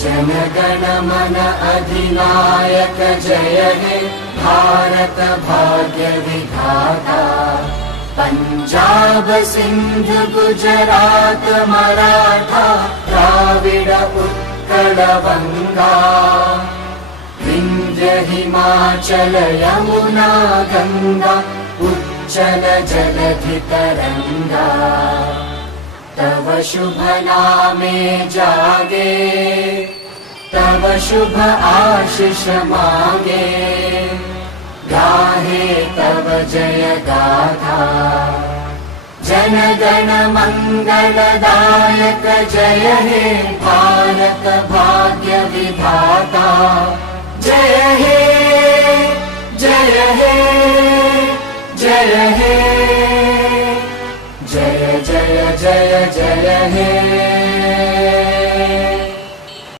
जनगण मन अधिनायक जय हे भारत भाग्य विधाता। पंजाब सिंध गुजरात मराठा द्राविड उत्कल बंगा। विंध्य हिमाचल यमुना गंगा उच्चल जलधि तरंगा। तव शुभ नामे जागे तव शुभ आशीष मागे। गाहे तव जय गाथा जनगण मंगलदायक जय हे भारत भाग्य विधाता। जय हे जय हे जय हे जय जय जय जय हे।